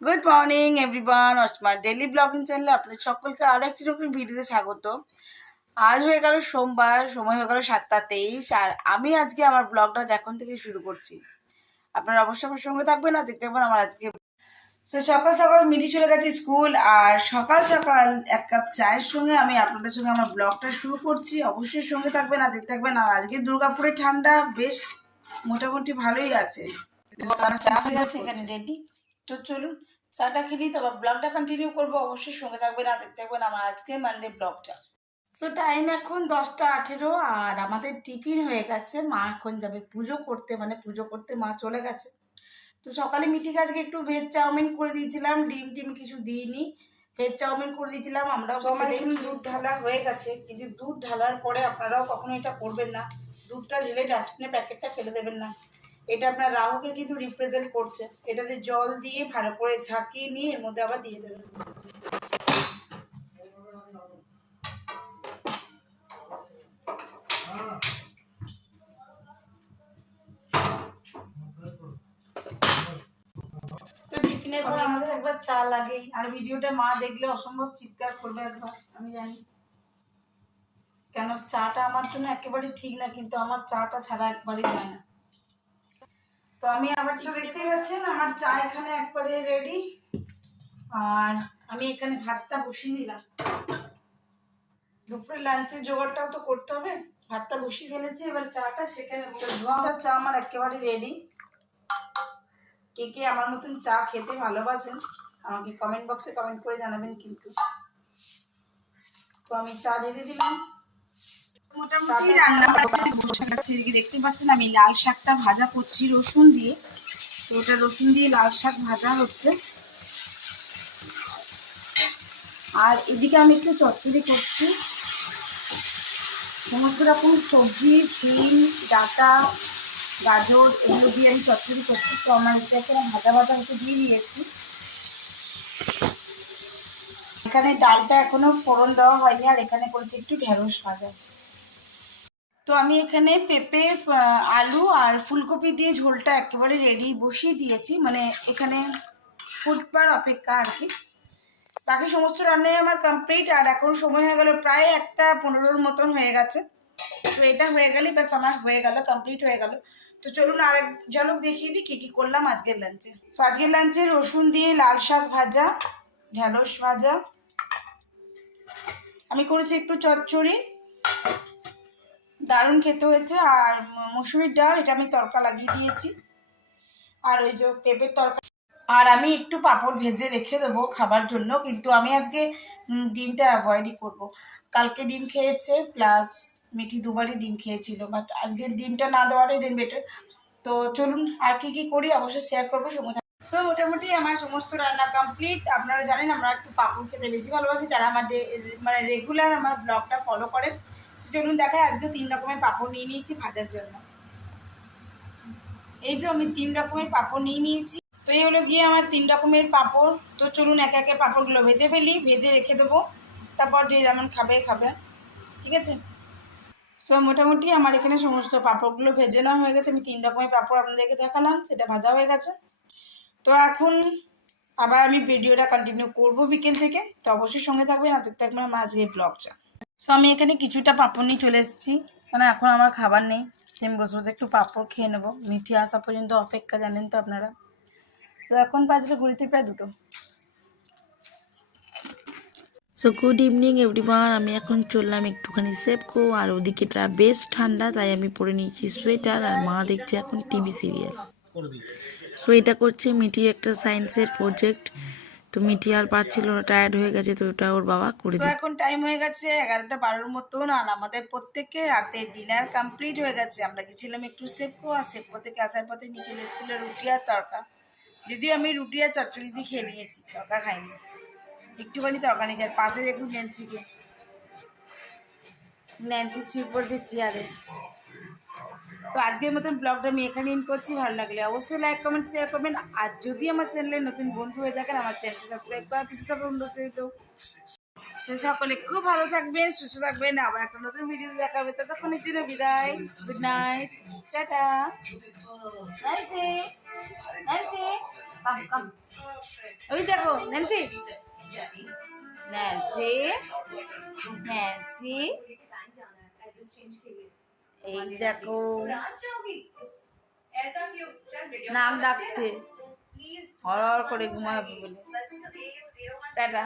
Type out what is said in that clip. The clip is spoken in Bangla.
Good morning everyone, অসমা daily blogging চ্যানেলে আপনাদের সকলকে আরও একটি নতুন ভিডিওতে স্বাগত। আজ হয়ে গেল সোমবার, সময় হয়ে গেল 7:23, আর আমি আজকে আমার ব্লগটা এখন থেকে শুরু করছি। আপনারা অবশ্যই আমার সঙ্গে থাকবেন আর দেখতে পাবেন আমার আজকে। তো সকাল সকাল মিটি চলে গেছে স্কুল, আর সকাল সকাল এক কাপ চায়ের সঙ্গে আমি আপনাদের সঙ্গে আমার ব্লগটা শুরু করছি। অবশ্যই সঙ্গে থাকবেন আর দেখতে থাকবেন। আর আজকে দুর্গাপুরে ঠান্ডা বেশ মোটামুটি ভালোই আছে। চা হয়ে গেছে এখানে রেডি। তো চলুন চাটা খেলি, তারপর ব্লগটা কন্টিনিউ করবো। অবশ্যই সঙ্গে থাকবেন আর দেখতে থাকবেন আমার আজকে মানডে ব্লগটা। সো টাইম এখন 10টা 18, আর আমাদের টিফিন হয়ে গেছে। মা এখন যাবে পুজো করতে, মানে পুজো করতে মা চলে গেছে। তো সকালে মিটিকে আজকে একটু ভেজ চাউমিন করে দিয়েছিলাম, ডিম টিম কিছু দিইনি, ভেজ চাউমিন করে দিয়েছিলাম। আমরাও আমার এখানে দুধ ঢালা হয়ে গেছে, কিন্তু দুধ ঢালার পরে আপনারাও কখনো এটা করবেন না, দুধটা ঢেলে ডাস্টবিনে প্যাকেটটা ফেলে দেবেন না। এটা আপনার রাহুকে কিন্তু রিপ্রেজেন্ট করছে। এটাতে জল দিয়ে ভালো করে ঝাঁকিয়ে নিয়ে এর মধ্যে আবার দিয়ে দেবেন। তো টিফিনের পর আমাদের একবার চা লাগেই, আর ভিডিওটা মা দেখলে অসম্ভব চিৎকার করবে একবার, আমি জানি। কেন চাটা আমার জন্য একেবারেই ঠিক না, কিন্তু আমার চাটা ছাড়া একবারেই হয় না। তো আমি আবার তো দেখতেই পাচ্ছেন আমার চা এখানে একবারে রেডি, আর আমি এখানে ভাতটা বসিয়ে দিলাম। দুপুরে লাঞ্চের জোগাড়টাও তো করতে হবে। ভাতটা বসিয়ে ফেলেছি, এবার চাটা সেখানে ধোয়া চা আমার একেবারে রেডি। কে কে আমার মতন চা খেতে ভালোবাসেন আমাকে কমেন্ট বক্সে কমেন্ট করে জানাবেন কিন্তু। তো আমি চা ঢেলে দিলাম। মোটামুটি রান্না বসে গেছে। দেখতে পাচ্ছেন আমি লাল শাকটা ভাজা করছি রসুন দিয়ে। তো ওটা রসুন দিয়ে লাল শাক ভাজা হচ্ছে, আর এদিকে আমি একটু চচ্চড়ি করছি। সমস্ত রকম সবজি, সিম, ডাঁটা, গাজর এগুলো দিয়ে আমি চচ্চড়ি করছি। তো আমার এটাকে ভাজা ভাজা হতে দিয়ে দিয়েছি। এখানে ডালটা এখনো ফোড়ন দেওয়া হয়নি, আর এখানে করেছি একটু ঢেঁড়স ভাজা। তো আমি এখানে পেঁপে, আলু আর ফুলকপি দিয়ে ঝোলটা একেবারে রেডি বসিয়ে দিয়েছি, মানে এখানে ফুটবার অপেক্ষা আর কি। বাকি সমস্ত রান্নাই আমার কমপ্লিট, আর এখন সময় হয়ে গেল প্রায় 1:15 মতন হয়ে গেছে। তো এটা হয়ে গেলেই ব্যাস আমার হয়ে গেল, কমপ্লিট হয়ে গেল। তো চলুন আরেক ঝলক দেখিয়ে দিই কী কী করলাম আজকের লাঞ্চে। তো আজকের লাঞ্চে রসুন দিয়ে লাল শাক ভাজা, ঢেঁড়স ভাজা, আমি করেছি একটু চচ্চড়ি, দারুণ খেতে হয়েছে। আর মুসুরির ডাল, এটা আমি তড়কা লাগিয়ে দিয়েছি, আর ওই যে পেঁপের তরকা। আর আমি একটু পাঁপড় ভেজে রেখে দেবো খাবার জন্য, কিন্তু আমি আজকে ডিমটা অ্যাভয়েডই করব। কালকে ডিম খেয়েছে, প্লাস মিঠি দুবারই ডিম খেয়েছিল, বাট আজকে ডিমটা না দেওয়াটাই দেন বেটার। তো চলুন আর কি কি করি অবশ্যই শেয়ার করবো সঙ্গে। সো মোটামুটি আমার সমস্ত রান্না কমপ্লিট। আপনারা জানেন আমরা একটু পাঁপড় খেতে বেশি ভালোবাসি, যারা আমার মানে রেগুলার আমার ব্লগটা ফলো করেন। চলুন দেখায়, আজকে 3 রকমের পাঁপড় নিয়ে নিয়েছি ভাজার জন্য। এই যে আমি 3 রকমের পাঁপড় নিয়ে নিয়েছি। তো এই হলো গিয়ে আমার 3 রকমের পাঁপড়। তো চলুন একে একে পাঁপড়গুলো ভেজে ফেলি, ভেজে রেখে দেবো, তারপর যে যেমন খাবে খাবে, ঠিক আছে। সো মোটামুটি আমার এখানে সমস্ত পাঁপড়গুলো ভেজে নেওয়া হয়ে গেছে। আমি 3 রকমের পাঁপড় আপনাদেরকে দেখালাম, সেটা ভাজা হয়ে গেছে। তো এখন আবার আমি ভিডিওটা কন্টিনিউ করব বিকেল থেকে। তো অবশ্যই সঙ্গে থাকবেন আর দেখতে থাকবেন আমার আজকের ব্লগটা। সো আমি এখানে কিছুটা পাঁপড় নিয়ে চলে এসেছি, কারণ এখন আমার খাবার নেই। আমি বসে বসে একটু পাঁপড় খেয়ে নেবো, মিঠি আসা পর্যন্ত অপেক্ষা, জানেন তো আপনারা। সো এখন বাজলে ঘুরিতে প্রায় 2টো। সো গুড ইভিনিং এভরিওয়ান, আমি এখন চললাম একটুখানি সেপকো, আর ওদিকেটা বেশ ঠান্ডা, তাই আমি পরে নিয়েছি সোয়েটার। আর মা দেখছে এখন টিভি সিরিয়াল। সো এটা করছে মিটির একটা সায়েন্সের প্রজেক্ট। তো মিটি আর পারছিল না, টায়ার্ড হয়ে গেছে, তো ওটা ওর বাবা করে দিচ্ছে। এখন টাইম হয়ে গেছে 11টা 12 মতন, আর আমাদের প্রত্যেকে রাতে ডিনার কমপ্লিট হয়ে গেছে। আমরা গেছিলাম একটু সেপকো, আর সেপকো থেকে আসার পথে নিয়ে চলে এসেছিল রুটি আর তরকা। যদিও আমি রুটি আর চচ্চড়ি দিয়ে খেয়ে নিয়েছি, তরকা খাইনি, একটুখানি তরকা নিয়েছি। আর পাশে দেখুন ন্যান্সিকে, ন্যান্সি শুয়ে পড়ছে চেয়ারে। তো আজকের মতন ব্লগটা আমি এখানে ইন করছি। ভালো লাগলে অবশ্যই লাইক কমেন্ট শেয়ার করবেন, আর যদি আমার চ্যানেলে নতুন বন্ধু হয়ে থাকেন আমার চ্যানেলটি সাবস্ক্রাইব করার পিছনে অনুরোধ রইল। সে সকলে খুব ভালো থাকবেন, সুস্থ থাকবেন। আবার একটা নতুন ভিডিও দেখা হবে, ততক্ষণের জন্য বিদায়, গুড নাইট, টাটা। কাম কাম। ওই দেখো ন্যান্সি, ন্যান্সি, ন্যান্সি, এই দেখো নাক ডাকছে, হর করে ঘুমাবে বলে। টাটা।